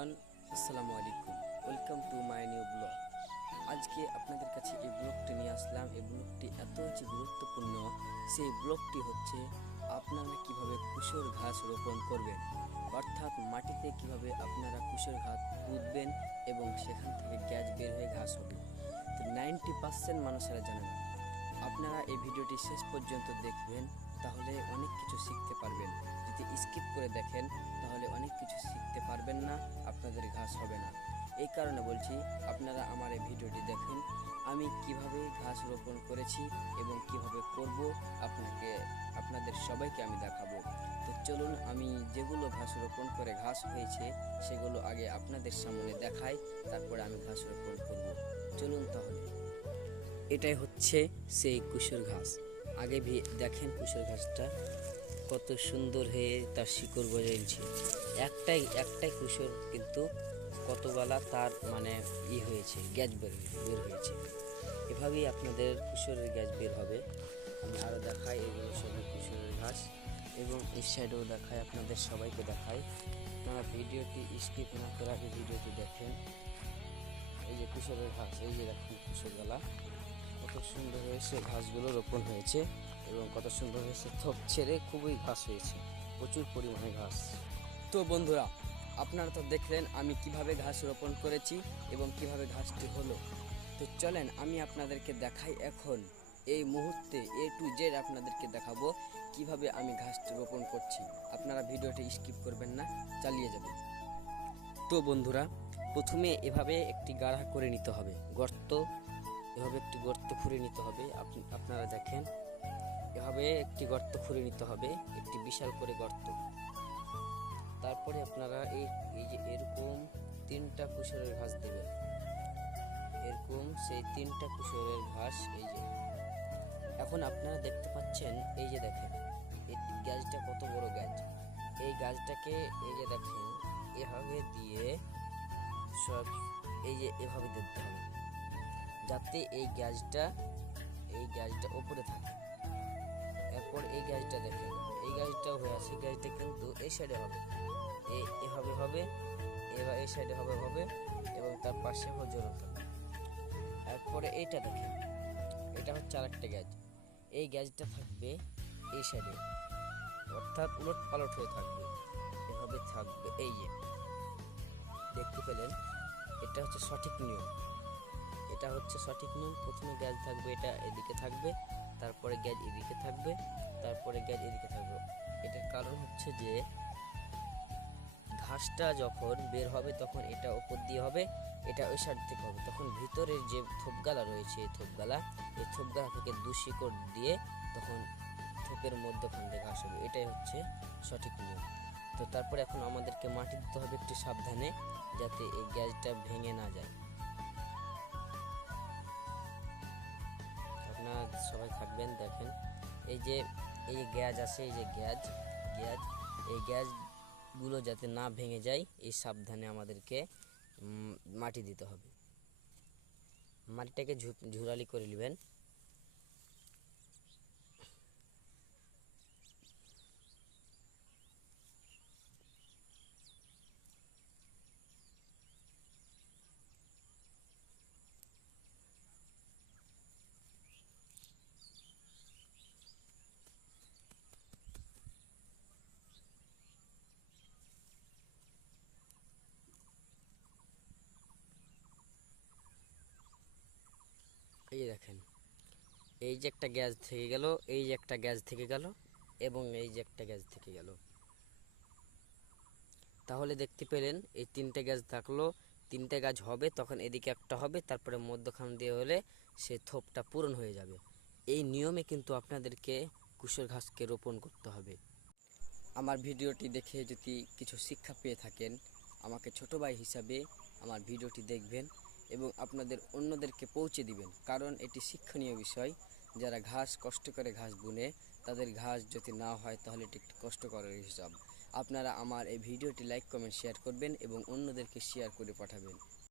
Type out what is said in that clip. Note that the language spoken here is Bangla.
এভরিওয়ান, আসসালামু আলাইকুম। Welcome to my new blog. আজকে আপনাদের কাছে এই ব্লগটি নিয়ে আসলাম। এই ব্লগটি এত গুরুত্বপূর্ণ। সেই ব্লগটি হচ্ছে আপনারা কিভাবে কুশর ঘাস রোপণ করবেন, অর্থাৎ মাটিতে কিভাবে আপনারা কুশর ঘাস পুঁতবেন এবং সেখান থেকে গ্যাজ বের হয়ে ঘাস হবে। তো 90% মানুষেরা জানে না। আপনারা এই ভিডিওটি শেষ পর্যন্ত দেখবেন, তাহলে অনেক কিছু শিখতে পারবেন। যদি স্কিপ করে দেখেন তাহলে অনেক কিছু শিখতে পারবেন না, আপনাদের ঘাস হবে না। এই কারণে বলছি, আপনারা আমার এই ভিডিওটি দেখুন। আমি কিভাবে ঘাস রোপণ করেছি এবং কিভাবে করব আপনাদের সবাইকে আমি দেখাবো। তো চলুন, আমি যেগুলো ঘাস রোপণ করে ঘাস হয়েছে সেগুলো আগে আপনাদের সামনে দেখাই, তারপরে আমি ঘাস রোপণ করব। চলুন তাহলে। এটাই হচ্ছে সেই কুশর ঘাস। আগে দেখেন কুশর ঘাসটা কত সুন্দর হয়ে তার শিকড় গজাইছে। একটাই কুশর কিন্তু কতবেলা তার হয়েছে, গ্যাস বের হয়েছে। এভাবেই আপনাদের কুশরের গ্যাস বের হবে। আমি আরও দেখাই, এগুলো সবই কুশরের ঘাস এবং এই সাইডেও দেখাই, আপনাদের সবাইকে দেখাই। আপনারা ভিডিওটি স্কিপ না করে আগে ভিডিওটি দেখেন। এই যে কুশরের ঘাস, এই যে দেখুন কুশরগালা কত সুন্দর হয়েছে, ঘাসগুলো রোপণ হয়েছে এবং কত সুন্দর হয়েছে, থোপ ছেড়ে খুবই ঘাস হয়েছে, প্রচুর পরিমাণে ঘাস। তো বন্ধুরা, আপনারা তো দেখলেন আমি কিভাবে ঘাস রোপণ করেছি এবং কিভাবে ঘাসটি হলো। তো চলেন আমি আপনাদেরকে দেখাই এখন এই মুহূর্তে A to Z আপনাদেরকে দেখাবো কিভাবে আমি ঘাসটি রোপণ করছি। আপনারা ভিডিওটি স্কিপ করবেন না, চালিয়ে যাবেন। তো বন্ধুরা, প্রথমে এভাবে একটি গাড়া করে নিতে হবে, গর্ত। এভাবে একটি গর্ত খুঁড়ে নিতে হবে। আপনারা দেখেন, এভাবে একটি গর্ত খুঁড়ে নিতে হবে, একটি বিশাল করে গর্ত। তারপরে আপনারা এই যে এরকম 3টা কুশরের ঘাস দেবেন। এরকম সেই 3টা কুশরের ঘাস। এই যে এখন আপনারা দেখতে পাচ্ছেন, এই যে দেখেন এই গাছটা কত বড় গাছ। এই গাছটাকে এই যে দেখেন এভাবে দিয়ে সব এই যে এভাবে দিতে হবে, যাতে এই গাছটা উপরে থাকে। এরপর এই গাছটা দেখেন, এই গাছটাও হয়ে আছে, গাছটা কিন্তু এই সাইডে হবে, এভাবে হবে, এবার এই সাইডে হবে এবং তার পাশে জোড়া থাকবে। এরপরে এইটা দেখেন, এটা হচ্ছে আরেকটা গাছ। এই গাছটা থাকবে এই সাইডে, অর্থাৎ উলট পালট হয়ে থাকবে, এভাবে থাকবে। এই যে দেখতে পেলেন, এটা হচ্ছে সঠিক নিয়ম। প্রথমে গ্যাস থাকবে, এটা এদিকে থাকবে, তারপরে গ্যাস এদিকে থাকবে, তারপরে গ্যাস এদিকে থাকবে। এটার কারণ হচ্ছে যে ঘাসটা যখন বের হবে তখন এটা উপর দিয়ে হবে, এটা ওই সাইড থেকে হবে, তখন ভিতরের যে থোপগালা রয়েছে এই থোপগালা থেকে 2 শিকড় দিয়ে তখন থোপের মধ্যখান দিয়ে ঘাস হবে। এটাই হচ্ছে সঠিক নিয়ম। তো তারপরে এখন আমাদেরকে মাটি দিতে হবে একটু সাবধানে, যাতে এই গ্যাসটা ভেঙে না যায়। আপনারা সবাই থাকবেন, দেখেন এই যে গ্যাস আছে, এই যে গ্যাস এই গ্যাসগুলো যাতে না ভেঙে যায়, এই সাবধানে আমাদেরকে মাটি দিতে হবে। মাটিটাকে ঝুরালি করে নেবেন। এই দেখেন, এই যে একটা গ্যাস থেকে গেল, এই যে একটা গ্যাস থেকে গেল এবং এই যে একটা গ্যাস থেকে গেল। তাহলে দেখতে পেলেন এই 3টে গ্যাস থাকলো, 3টে গাছ হবে, তখন এদিকে একটা হবে, তারপরে মধ্যখান দিয়ে হলে সে থোপটা পূরণ হয়ে যাবে। এই নিয়মে কিন্তু আপনাদেরকে কুশর ঘাসকে রোপণ করতে হবে। আমার ভিডিওটি দেখে যদি কিছু শিক্ষা পেয়ে থাকেন, আমাকে ছোট ভাই হিসাবে আমার ভিডিওটি দেখবেন এবং আপনাদের অন্যদেরকে পৌঁছে দিবেন, কারণ এটি শিক্ষণীয় বিষয়। যারা কষ্ট করে ঘাস বুনে, তাদের ঘাস যদি না হয় তাহলে এটি একটি কষ্টকরের হিসাব। আপনারা আমার এই ভিডিওটি লাইক, কমেন্ট, শেয়ার করবেন এবং অন্যদেরকে শেয়ার করে পাঠাবেন।